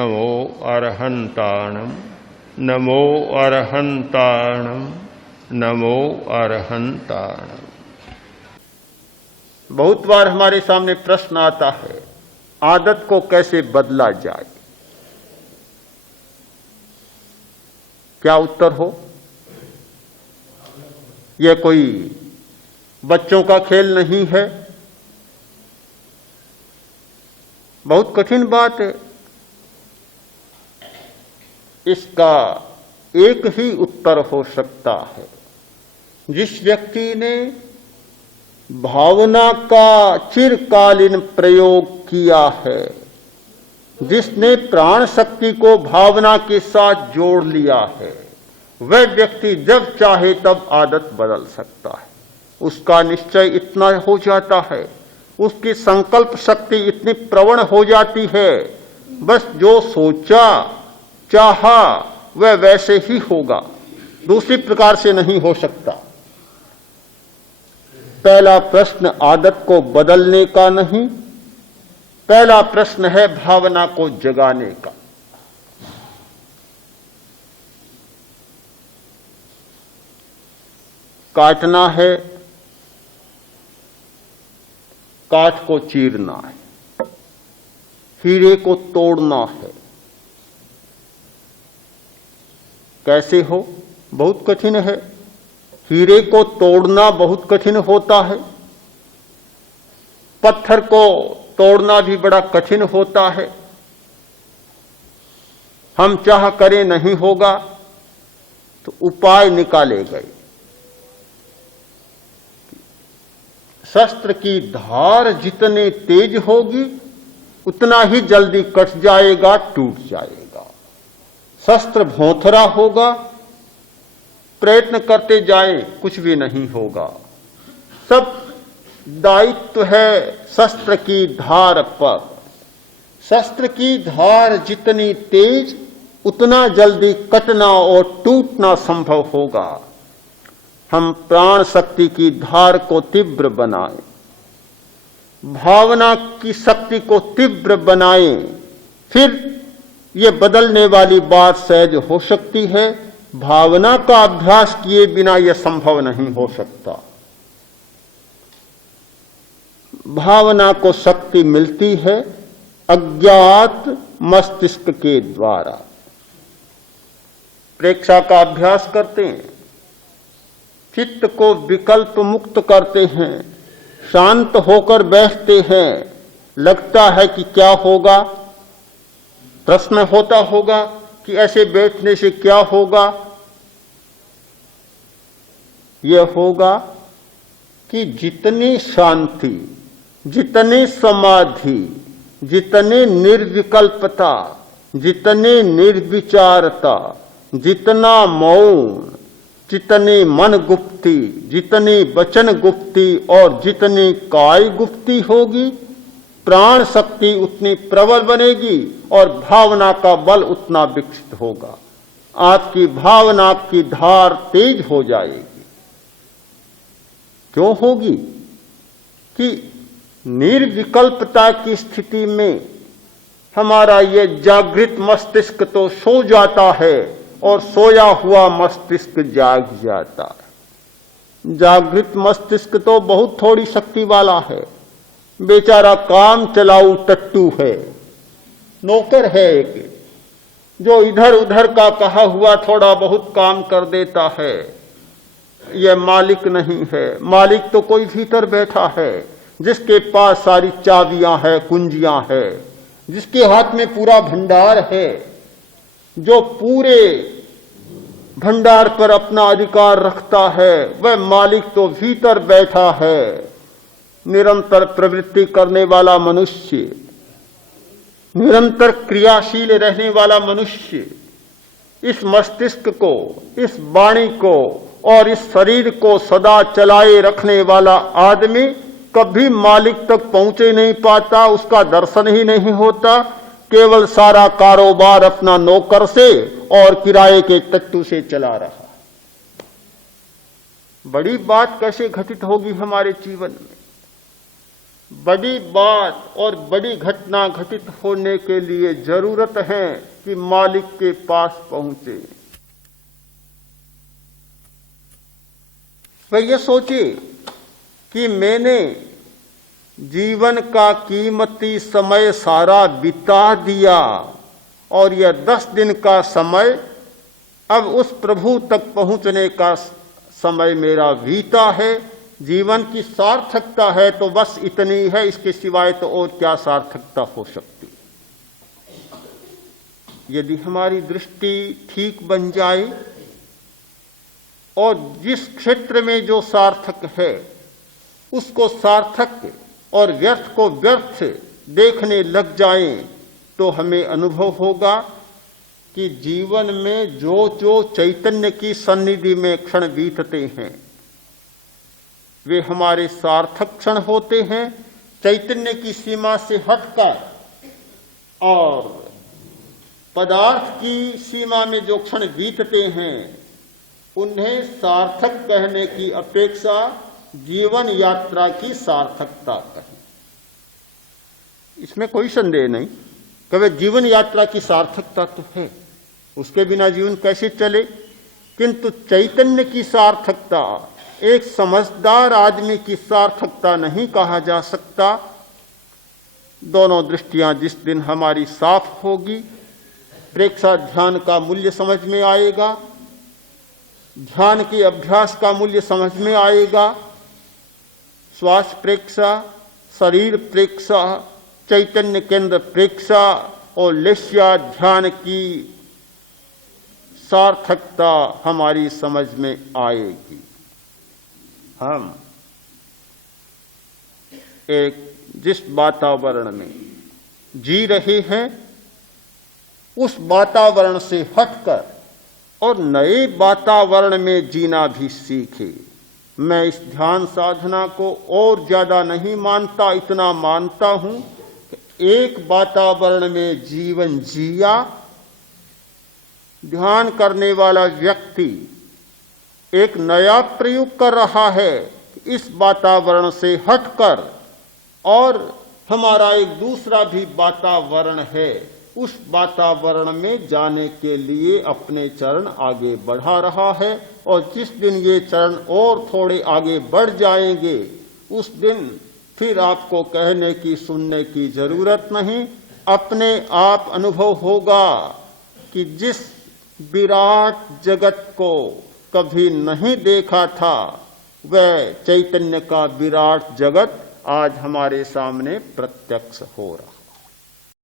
नमो अरहंताणम नमो अरहंताणम नमो अरहंताणम। बहुत बार हमारे सामने प्रश्न आता है, आदत को कैसे बदला जाए? क्या उत्तर हो? यह कोई बच्चों का खेल नहीं है, बहुत कठिन बात है। इसका एक ही उत्तर हो सकता है। जिस व्यक्ति ने भावना का चिरकालीन प्रयोग किया है, जिसने प्राण शक्ति को भावना के साथ जोड़ लिया है, वह व्यक्ति जब चाहे तब आदत बदल सकता है। उसका निश्चय इतना हो जाता है, उसकी संकल्प शक्ति इतनी प्रवण हो जाती है, बस जो सोचा चाहा वह वैसे ही होगा, दूसरी प्रकार से नहीं हो सकता। पहला प्रश्न आदत को बदलने का नहीं, पहला प्रश्न है भावना को जगाने का। काटना है, काठ को चीरना है, हीरे को तोड़ना है। कैसे हो? बहुत कठिन है। हीरे को तोड़ना बहुत कठिन होता है, पत्थर को तोड़ना भी बड़ा कठिन होता है। हम चाह करें नहीं होगा तो उपाय निकाले गए। शस्त्र की धार जितनी तेज होगी उतना ही जल्दी कट जाएगा, टूट जाएगा। शस्त्र भोंथरा होगा, प्रयत्न करते जाएं, कुछ भी नहीं होगा। सब दायित्व है शस्त्र की धार पर। शस्त्र की धार जितनी तेज उतना जल्दी कटना और टूटना संभव होगा। हम प्राण शक्ति की धार को तीव्र बनाएं, भावना की शक्ति को तीव्र बनाएं, फिर ये बदलने वाली बात सहज हो सकती है। भावना का अभ्यास किए बिना यह संभव नहीं हो सकता। भावना को शक्ति मिलती है अज्ञात मस्तिष्क के द्वारा। प्रेक्षा का अभ्यास करते हैं, चित्त को विकल्प मुक्त करते हैं, शांत होकर बैठते हैं। लगता है कि क्या होगा? प्रश्न होता होगा कि ऐसे बैठने से क्या होगा? यह होगा कि जितनी शांति, जितनी समाधि, जितने निर्विकल्पता, जितने निर्विचारता, जितना मौन, जितनी मन गुप्ती, जितनी वचन गुप्ती और जितनी काय गुप्ती होगी, प्राण शक्ति उतनी प्रबल बनेगी और भावना का बल उतना विकसित होगा। आपकी भावना की धार तेज हो जाएगी। क्यों होगी? कि निर्विकल्पता की स्थिति में हमारा यह जागृत मस्तिष्क तो सो जाता है और सोया हुआ मस्तिष्क जाग जाता है। जागृत मस्तिष्क तो बहुत थोड़ी शक्ति वाला है, बेचारा काम चलाऊ टट्टू है, नौकर है एक, जो इधर उधर का कहा हुआ थोड़ा बहुत काम कर देता है। यह मालिक नहीं है। मालिक तो कोई भीतर बैठा है, जिसके पास सारी चाबियां हैं, कुंजियां हैं, जिसके हाथ में पूरा भंडार है, जो पूरे भंडार पर अपना अधिकार रखता है। वह मालिक तो भीतर बैठा है। निरंतर प्रवृत्ति करने वाला मनुष्य, निरंतर क्रियाशील रहने वाला मनुष्य, इस मस्तिष्क को, इस वाणी को और इस शरीर को सदा चलाए रखने वाला आदमी कभी मालिक तक पहुंचे नहीं पाता, उसका दर्शन ही नहीं होता। केवल सारा कारोबार अपना नौकर से और किराए के टट्टू से चला रहा। बड़ी बात कैसे घटित होगी हमारे जीवन में? बड़ी बात और बड़ी घटना घटित होने के लिए जरूरत है कि मालिक के पास पहुंचे। वह ये सोचे कि मैंने जीवन का कीमती समय सारा बिता दिया और यह 10 दिन का समय अब उस प्रभु तक पहुंचने का समय मेरा बीता है। जीवन की सार्थकता है तो बस इतनी है, इसके सिवाय तो और क्या सार्थकता हो सकती। यदि हमारी दृष्टि ठीक बन जाए और जिस क्षेत्र में जो सार्थक है उसको सार्थक और व्यर्थ को व्यर्थ देखने लग जाएं, तो हमें अनुभव होगा कि जीवन में जो जो चैतन्य की सन्निधि में क्षण बीतते हैं वे हमारे सार्थक क्षण होते हैं। चैतन्य की सीमा से हटकर और पदार्थ की सीमा में जो क्षण बीतते हैं उन्हें सार्थक कहने की अपेक्षा जीवन यात्रा की सार्थकता कहें। इसमें कोई संदेह नहीं कि वह जीवन यात्रा की सार्थकता तो है, उसके बिना जीवन कैसे चले। किंतु चैतन्य की सार्थकता, एक समझदार आदमी की सार्थकता नहीं कहा जा सकता। दोनों दृष्टियां जिस दिन हमारी साफ होगी, प्रेक्षा ध्यान का मूल्य समझ में आएगा, ध्यान के अभ्यास का मूल्य समझ में आएगा। श्वास प्रेक्षा, शरीर प्रेक्षा, चैतन्य केंद्र प्रेक्षा और लेस्या ध्यान की सार्थकता हमारी समझ में आएगी। हम एक जिस वातावरण में जी रहे हैं उस वातावरण से हटकर और नए वातावरण में जीना भी सीखे। मैं इस ध्यान साधना को और ज्यादा नहीं मानता, इतना मानता हूं कि एक वातावरण में जीवन जिया। ध्यान करने वाला व्यक्ति एक नया प्रयोग कर रहा है इस वातावरण से हटकर, और हमारा एक दूसरा भी वातावरण है, उस वातावरण में जाने के लिए अपने चरण आगे बढ़ा रहा है। और जिस दिन ये चरण और थोड़े आगे बढ़ जाएंगे उस दिन फिर आपको कहने की सुनने की जरूरत नहीं, अपने आप अनुभव होगा कि जिस विराट जगत को कभी नहीं देखा था वह चैतन्य का विराट जगत आज हमारे सामने प्रत्यक्ष हो रहा।